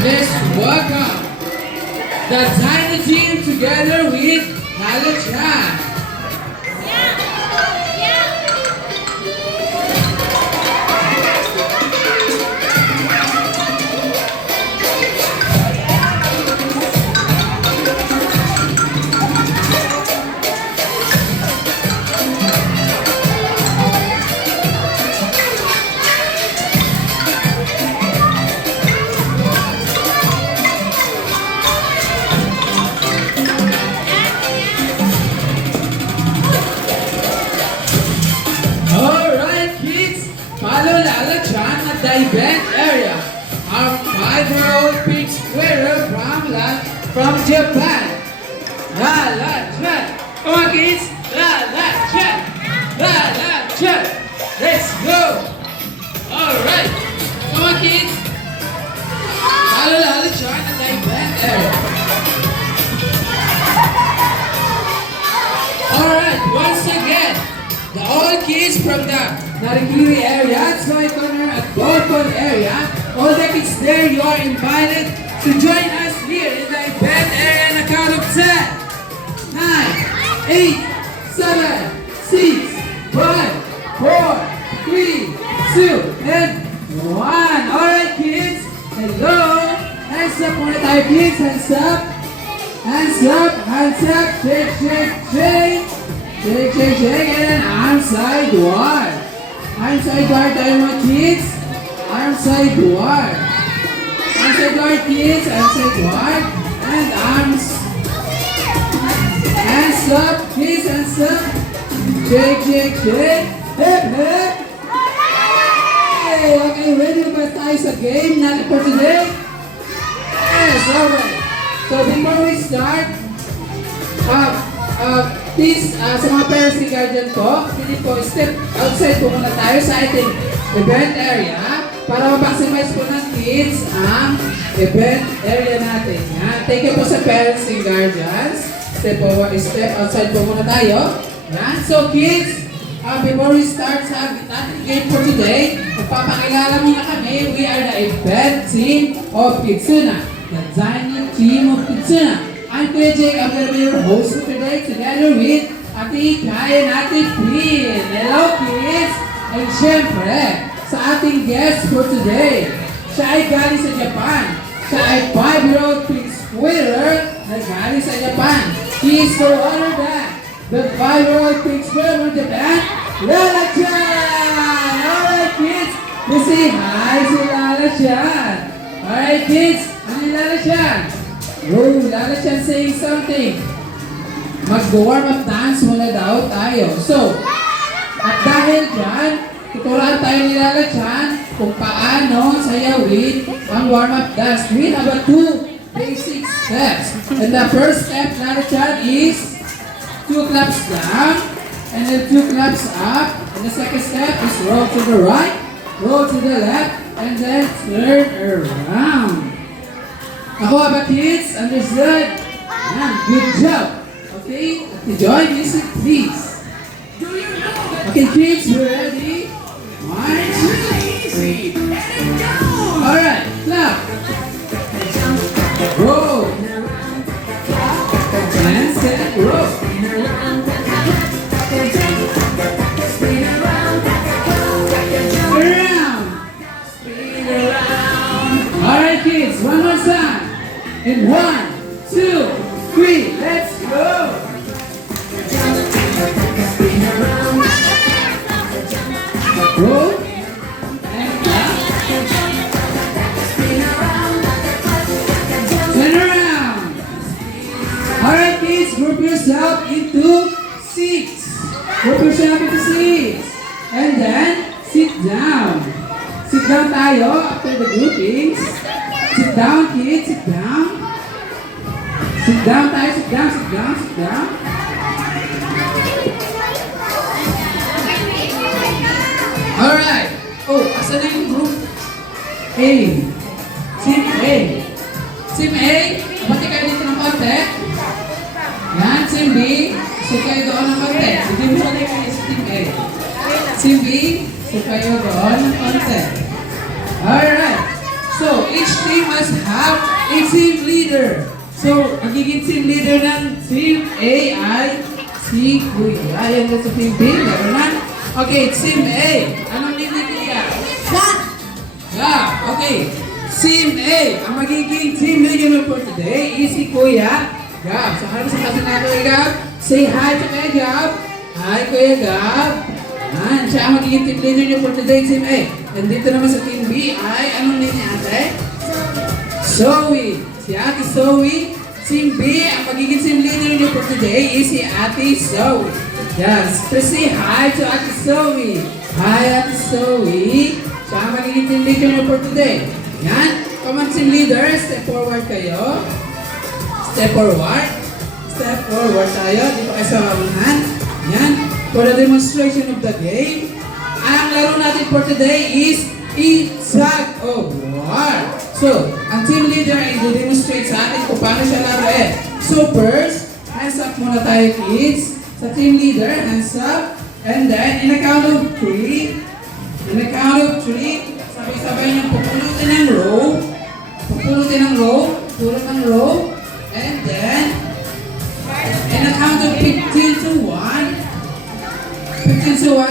Let's welcome the Tiny Team together with Lala Chan. Alright kids, follow Lala Chan at the event area. Our 5-year-old pink squirrel from Japan. Lala Chan. Come on kids. Lala Chan. Lala Chan. Let's go. Alright. Come on kids. Follow Lala Chan at the event area. Alright, once again, all kids from the Narikiri area, Soy Corner at Bolton area, all the kids there, you are invited to join us here in the event area in a count of 10, 9, 8, 7, 6, 5, 4, 3, 2, and 1. Alright kids, hello. Hands up muna tayo kids, hands up. Hands up, hands up, shake, shake, shake. Shake, shake, shake, and arm side wide. Arm side wide tayo mga kids. Arm side wide. Arm side wide kids, arm side wide. And arms. Hands up, kids, hands up. Shake, shake, shake. Hip, hip. Hey, okay, ready ba tayo sa game natin for today? Yes, alright. So before we start, please, sa mga parents and guardian ko, hindi po, step outside po muna tayo sa ating event area para ma-maximize po ng kids ang event area natin. Yan. Thank you po sa parents and guardians. Step outside po muna tayo. Yan. So kids, before we start sa ating game for today, magpapakilala muna kami. We are the event team of Kitsuna. The Tiny Team of Kitsuna. I'm Kuya Jake, I'm going to be your host for today together with Ate Kai and Ate Pin. Hello kids! And syempre, sa ating guest for today, siya ay galing sa Japan. Siya ay 5-year-old pink squirrel na galing sa Japan. She is so honored that the 5-year-old pink squirrel from Japan, Lala Chan! Alright kids, let's say hi si Lala Chan. Alright kids, ano yung Lala Chan? Oh, Lala Chan saying something. Mag-warm up dance muna daw tayo. So, at dahil dyan, tuturuan tayo ni Lala Chan kung paano sayawin ang warm up dance. We have a 2 basic steps. And the first step, Lala Chan, is 2 claps down, and then 2 claps up. And the second step is roll to the right, roll to the left, and then turn around. Ako ba kids? Understood? Yan, good job. Okay? Enjoy music please. Okay kids, you ready? 1, 2, 3. Alright, clap. Roll. And set, roll. Around. Alright kids, one more time. In 1, 2, 3, let's go! Roll and clap. Turn around. Alright kids, group yourself into 6. Group yourself into 6. And then, sit down. Sit down tayo after the groupings. Sit down kids, sit down. Sit down tayo, sit down, sit down, sit down. Alright. Oh, asa na yung group? A. Team A. Team A, pati kayo dito ng konti. Yan, Team B. So kayo doon ng konti. Hindi mo pati kayo sa Team A. Team B, so kayo doon ng konti. Alright. So, each team must have a team leader. So, magiging team leader ng Team A ay si Kuya. Ayan na sa Team B. Meron na. Okay, Team A. Anong lead ni Kuya? Yeah, okay. Team A. Ang magiging team leader for today is si Kuya Gab. So, ano sa kasi na Kuya Gab? Say hi to Kuya Gab. Hi Kuya Gab. Yan, siya ang magiging team leader niyo for today, Team A. And dito naman sa Team B ay, anong name ni ate? Zoe. Si Ate Zoe. Team B, ang magiging team leader niyo for today is si Ate Zoe. Yes, please say hi to Ate Zoe. Hi Ate Zoe. Siya ang magiging team leader niyo for today. Yan, come on team leader, step forward kayo. Step forward. Step forward tayo. Dito kayo sa mamuhan. Yan. For the demonstration of the game, ang laro natin for today is Tag of War. So, ang team leader ay i-demonstrate sa atin kung paano siya laruin. So first, hands up muna tayo kids. Sa team leader, hands up. And then, in a count of 3, sabay-sabay niyang pupulutin ng row. Pulot ng row. And then, in a count of 15 to 1,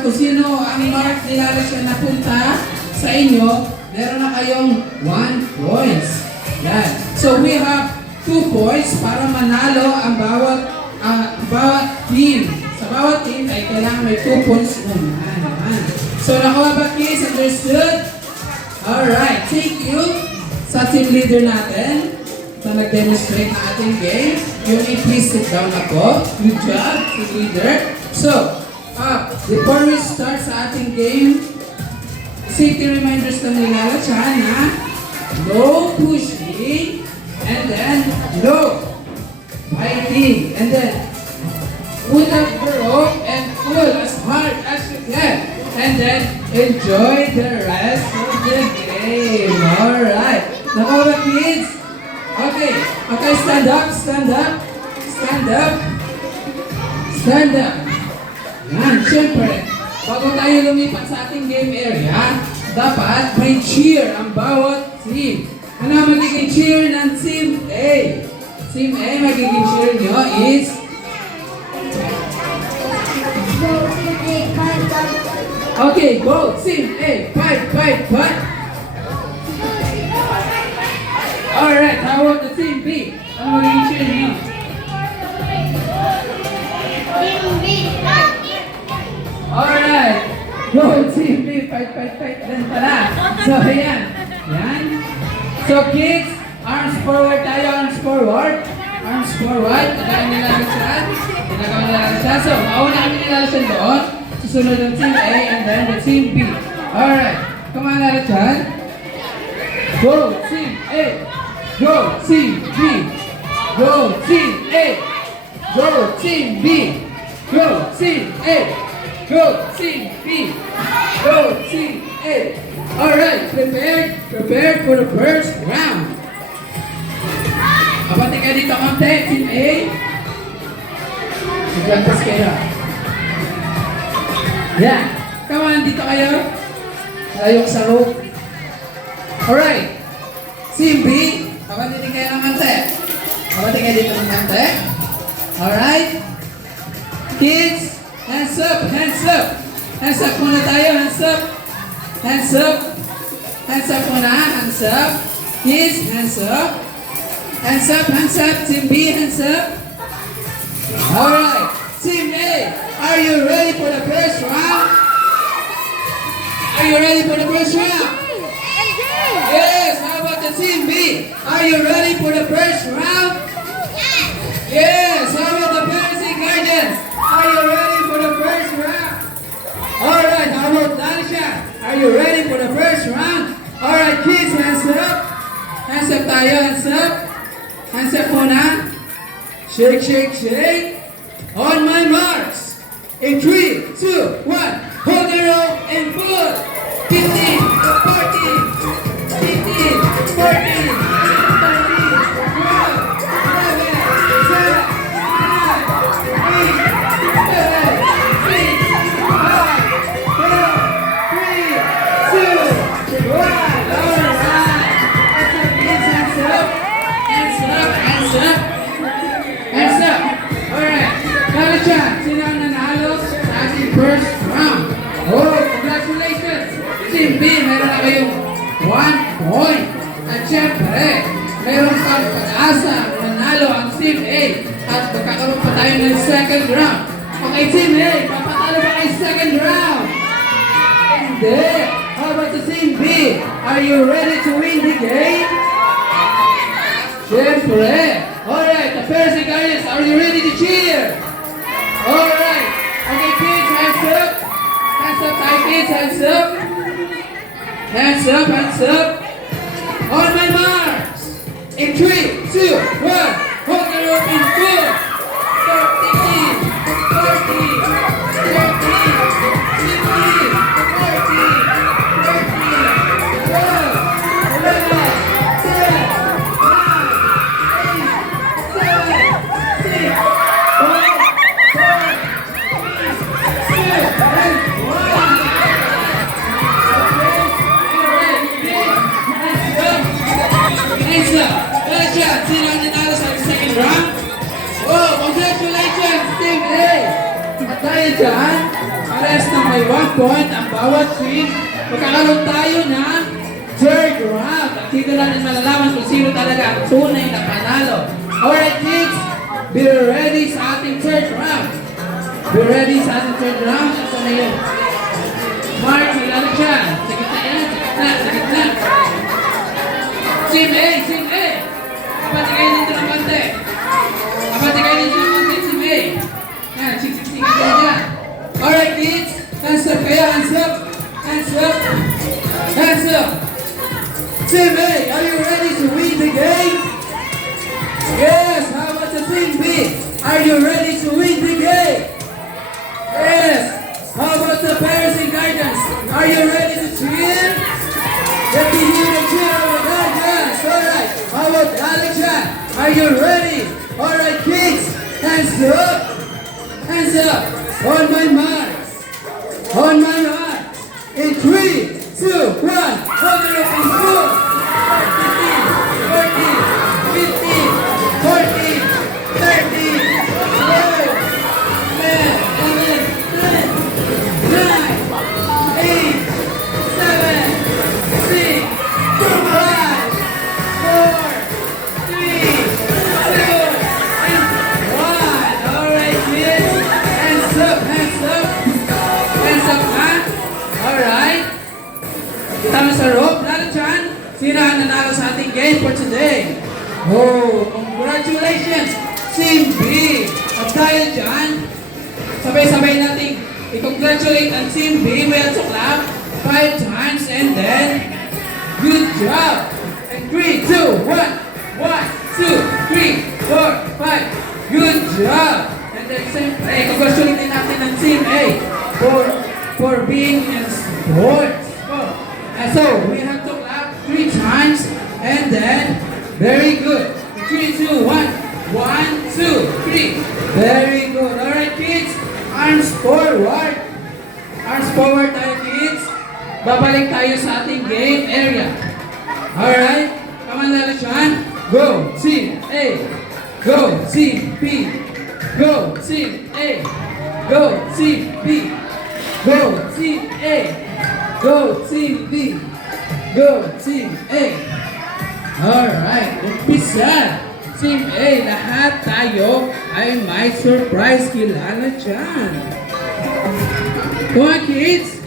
kung sino ang mark nilala siya napunta sa inyo, meron na kayong 1 points. Yan. So we have 2 points para manalo ang bawat team. Sa bawat team ay kailangan may 2 points muna. So nakuha ba kids? Understood? Alright, thank you sa team leader natin sa nag-demonstrate na ating game. You may please sit down ako. Good job, team leader. So, before we start sa ating game, safety reminders na nilala siya na no pushing, and then no fighting, and then pull up the rope and pull as hard as you can, and then enjoy the rest of the game. Alright, nakawa kids? Okay, stand up. Yan, syempre, bago tayo lumipat sa ating game area, dapat may cheer ang bawat team. Ano ang magiging cheer ng Team A? Team A, magiging cheer nyo is... Okay, go! Team A, fight! Alright, how about the Team B? Ano magiging cheer nyo? Alright! Go Team B! Fight! Then pala! So, ayan! So, kids, arms forward tayo! Arms forward! Nagawin nila siya. So, mauna kami nila siya doon. Susunod ang Team A and then the Team B. Alright! Come on, Larachan! Go Team A! Go Team B! Go Team A! Go Team B! Go Team A! Go Team B! Go Team A! Alright, prepared for the first round. Abante ka dito konti, Team A. Siglantas kayo. Yan. Come on, dito kayo. Tayo sa rope. Alright. Team B, abante din kayo ng konti. Abante kayo dito ng konti. Alright. Kids, hands up muna tayo, hands up muna, hands up. Kids, hands up, Team B, hands up. Alright, Team A, are you ready for the first round? Yes, how about the Team B? Are you ready for the first round? Yes, how about the parents and guardians? Are you ready for the first round? Alright, how about Danisha? Are you ready for the first round? Alright, kids, hands up. Hands up tayo, hands up muna. Shake. On my marks. In 3, 2, 1. Hold the rope and pull. 15, 14, 15, 14. point. At syempre, meron pang pag-asa manalo ang Team A at magkakaroon pa tayo ng second round. Okay, Team A, papatalo ba kayo second round? Hindi. How about the Team B? Are you ready to win the game? Syempre. Alright, the Percy guys, are you ready to cheer? Alright. Okay, kids, hands up. Hands up, tayo kids, hands up. Hands up, hands up. On my marks. In 3, 2, 1. Hold the rope in 4. 13, 14, 13, 15, 14, 13, 12, 11, 10, 9, 8, 7, 6, 5, 4, 3, 2, 1. Sino ang nanalo sa second round? Oh, congratulations, Team A! At dahil dyan, parehas na may 1 point ang bawat team. Magkakaroon tayo ng third round. At dito natin malalaman kung sino talaga ang tunay na panalo. Alright, kids, be ready sa ating third round. Be ready sa ating third round. Asa na yun? Mark, ilalo siya. Sa gitna yan, sa gitna. Team A, Team A! Kapati kayo dito ng konti. Kapati kayo dito ng konti, Team A. Yan, siksiksikin kayo dyan. Alright, kids. Hands up kayo, hands up. Hands up. Hands up. Team A, are you ready to win the game? Yes. How about the Team B? Are you ready to win the game? Yes. How about the parents and guardians? Are you ready to cheer? Let me hear the cheer of the guardians. Alright. How about Alexan? Are you ready? Alright, kids. Hands up. Hands up. On my marks. On my marks. In 3, 2, 1. Hold it up in 4. 14, 15, 14, 13, 12, 11, 10, 9, 8, 7, 6, 5, 4, 3, 2, and 1. Alright, kids. Hands up, hands up. Hands up, ha? Alright. Tama sa rope. Lalo dyan, sino ang nanalo sa ating game for today? Oh, congratulations, Team B! At dahil dyan, sabay-sabay natin i-congratulate ang Team B. We have to clap 5 times and then, good job! And 3, 2, 1, 1, 2, 3, 4, 5. Good job! And then, siyempre, congratulate natin ang Team A for being in sports. Oh. And so, we have to clap 3 times and then, very good. 3, 2, 1. 1, 2, 3. Very good. Alright, kids. Arms forward. Arms forward tayo, kids. Babalik tayo sa ating game area. Alright. Come on, Lalachan. Go, Team A. Go, Team B. Go, Team A. Go, Team B. Go, Team A. Go, Team B. Go, Team A. Alright, umpisa. Team A, lahat tayo ay may surprise kilala dyan. Come on, kids.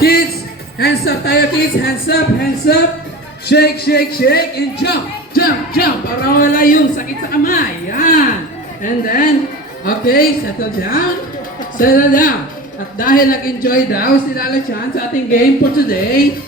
Kids, hands up tayo, kids. Hands up, hands up. Shake, shake, shake, and jump, jump, jump. Para wala yung sakit sa kamay. Yan. And then, okay, settle down. Settle down. At dahil nag-enjoy daw si Lala Chan sa ating game for today,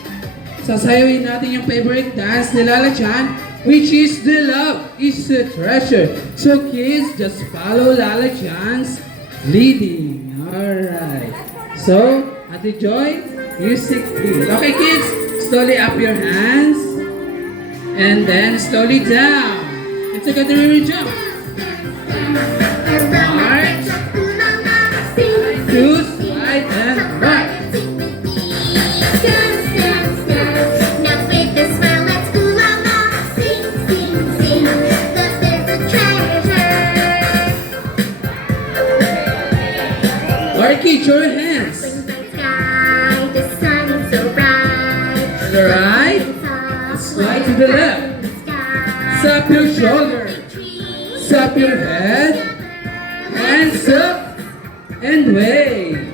sasayawin natin yung favorite dance ni Lala Chan, which is the love is a treasure. So kids, just follow Lala Chan's leading. Alright. So, Ate Joy, music please. Okay kids, slowly up your hands. And then slowly down. And together we jump. March. Two, slide, and right. Marky, show your hands. The sun is so bright. Slide to the left. Up your shoulder. Up your head. Hands up. And wave.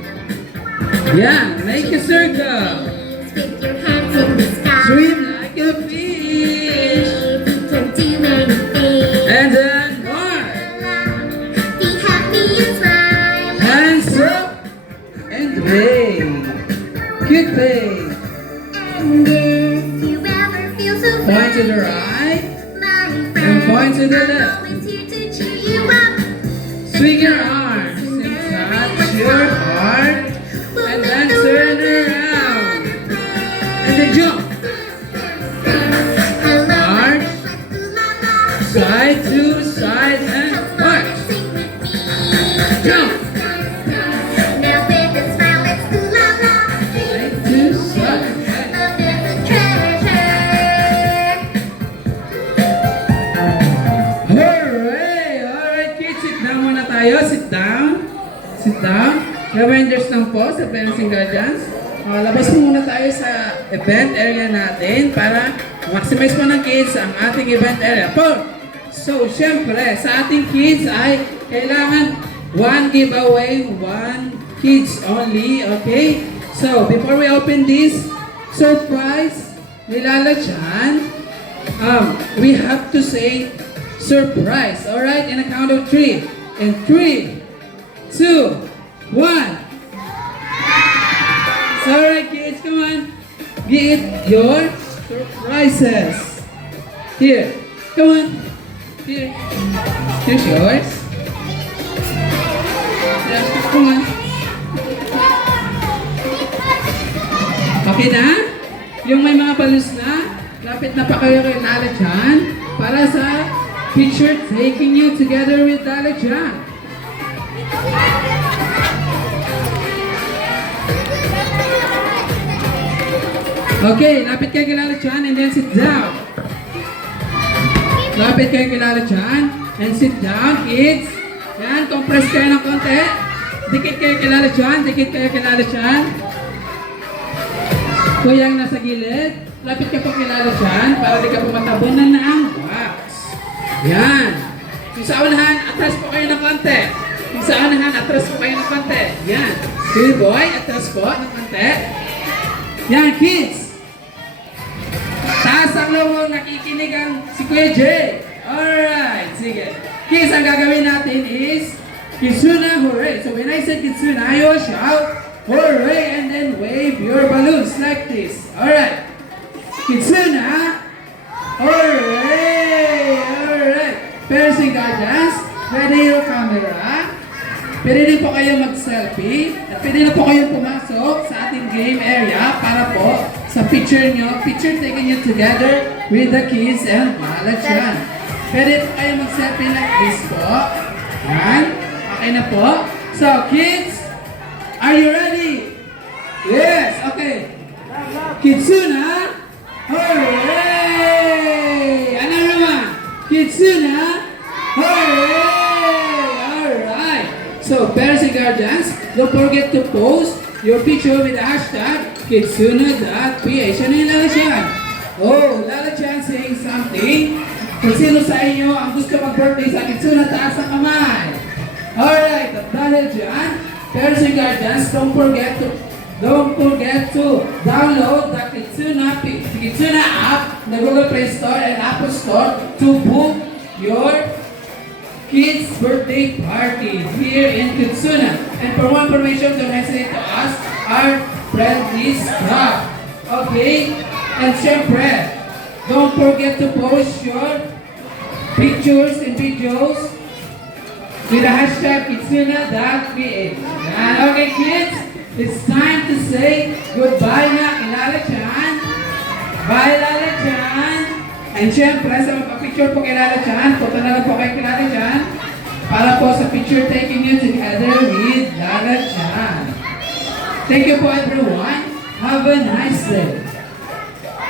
Yeah, make a circle. With your hands in the sky. Swim like a fish. Can do anything. And then more. Be happy and smile. Hands up. And wave. Good wave. And if you ever feel so Point to the friendly, right. my friend, And point to the left. I'm always here to cheer you up. Swing your arms and touch your heart. And then turn around. And then jump. March. Side to side and march. Jump. Now with a smile, let's do la la. Side to side. Love is a treasure. Hooray! Alright kids, sit down muna tayo. Sit down. Sit down. Reminders lang po sa parents and guardians. Labas po muna tayo sa event area natin para maximize po ng kids ang ating event area. So, syempre, sa ating kids ay kailangan one giveaway, one kids only, okay? So, before we open this surprise ni Lala Chan, we have to say surprise, alright? In a count of 3. In 3, 2, 1. Alright kids, come on. Get your surprises. Here, come on. Here. Here's yours. Yes, come on. Okay na? Yung may mga balloons na, lapit na pa kayo kay Lala Chan para sa picture taking you together with Lala Chan. Okay, lapit kayo kay Lala Chan and then sit down. Lapit kayo kay Lala Chan and sit down, kids. Yan, compress kayo ng konti. Dikit kayo kay Lala Chan, dikit kayo kay Lala Chan. Kuyang nasa gilid, lapit ka po kay Lala Chan para di ka po matabunan na ang wax. Yan. Yung sa unahan, atras po kayo ng konti. Yung sa unahan, atras po kayo ng konti. Yan. Sige boy, atras po ng konti. Yan, kids. Taas ang lomo, nakikinig ang si Kuya Jay. Alright, sige. Kids, ang gagawin natin is Kitsuna Hooray. So when I say Kitsuna, you will shout Hooray and then wave your balloons like this. Alright. Kitsuna Hooray! Alright. Parents and guardians, ready your camera. Pwede din po kayo mag-selfie. At pwede na po kayong pumasok sa ating game area para po sa picture nyo, picture taking you together with the kids and Lala Chan. Pwede po kayo mag-selfie like this po. Yan. Okay na po. So, kids, are you ready? Yes, okay. Kitsuna, hooray! Ano naman? Kitsuna, hooray! Alright. So, parents and guardians, don't forget to post your picture with the hashtag Kitsuna.ph. Ano yung Lala Chan? Oh, Lala Chan saying something. Kung sino sa inyo ang gusto mag-birthday sa Kitsuna, taas ang kamay. Alright, at dahil dyan, parents and guardians, don't forget to download the Kitsuna app, the Google Play Store and Apple Store to book your kids' birthday party here in Kitsuna. And for more information, don't hesitate to ask our friendly staff. Okay? And syempre, don't forget to post your pictures and videos with the hashtag Kitsuna.ph. Okay, kids, it's time to say goodbye na kay Lala Chan. Bye, Lala Chan. And syempre, sa magpa-picture po kay Lala Chan, punta na lang po kay Lala Chan para po sa picture taking you together with Lala Chan. Thank you po everyone. Have a nice day.